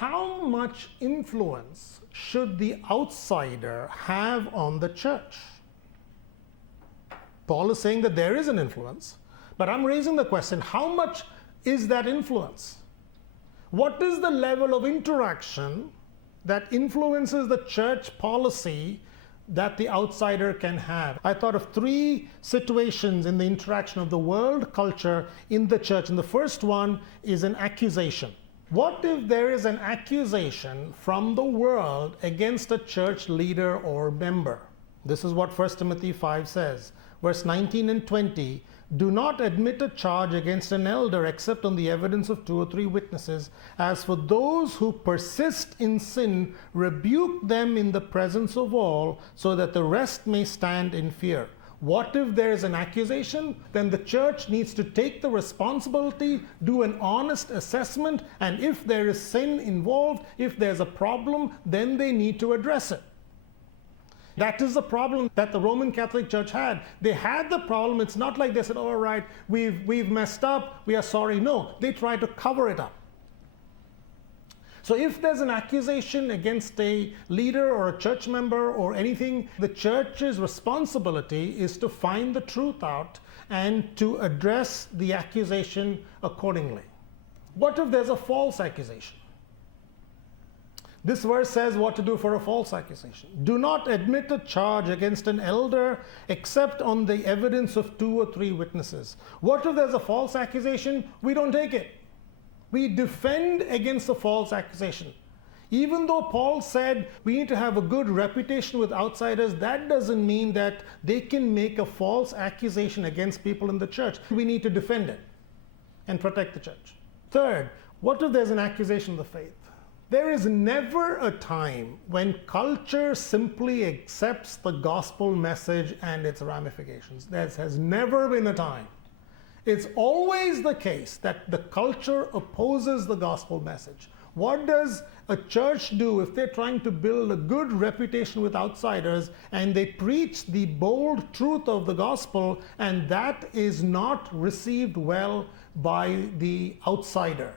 how much influence should the outsider have on the church? Paul is saying that there is an influence, but I'm raising the question, how much is that influence? What is the level of interaction that influences the church policy that the outsider can have? I thought of three situations in the interaction of the world culture in the church. And the first one is an accusation. What if there is an accusation from the world against a church leader or member? This is what 1 Timothy 5 says. Verse 19 and 20, do not admit a charge against an elder except on the evidence of 2 or 3 witnesses. As for those who persist in sin, rebuke them in the presence of all, so that the rest may stand in fear. What if there is an accusation? Then the church needs to take the responsibility, do an honest assessment, and if there is sin involved, if there's a problem, then they need to address it. That is the problem that the Roman Catholic Church had. They had the problem. It's not like they said, all right, we've messed up, we are sorry. No, they tried to cover it up. So if there's an accusation against a leader or a church member or anything, the church's responsibility is to find the truth out and to address the accusation accordingly. What if there's a false accusation? This verse says what to do for a false accusation. Do not admit a charge against an elder except on the evidence of 2 or 3 witnesses. What if there's a false accusation? We don't take it. We defend against the false accusation. Even though Paul said we need to have a good reputation with outsiders, that doesn't mean that they can make a false accusation against people in the church. We need to defend it and protect the church. Third, what if there's an accusation of the faith? There is never a time when culture simply accepts the gospel message and its ramifications. There has never been a time. It's always the case that the culture opposes the gospel message. What does a church do if they're trying to build a good reputation with outsiders and they preach the bold truth of the gospel and that is not received well by the outsider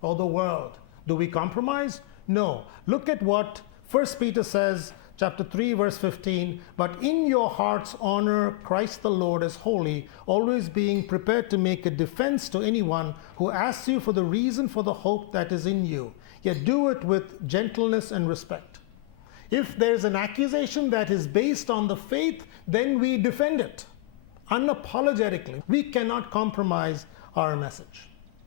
or the world? Do we compromise? No. Look at what 1 Peter says, chapter 3, verse 15. But in your hearts honor Christ the Lord as holy, always being prepared to make a defense to anyone who asks you for the reason for the hope that is in you. Yet do it with gentleness and respect. If there's an accusation that is based on the faith, then we defend it unapologetically. We cannot compromise our message.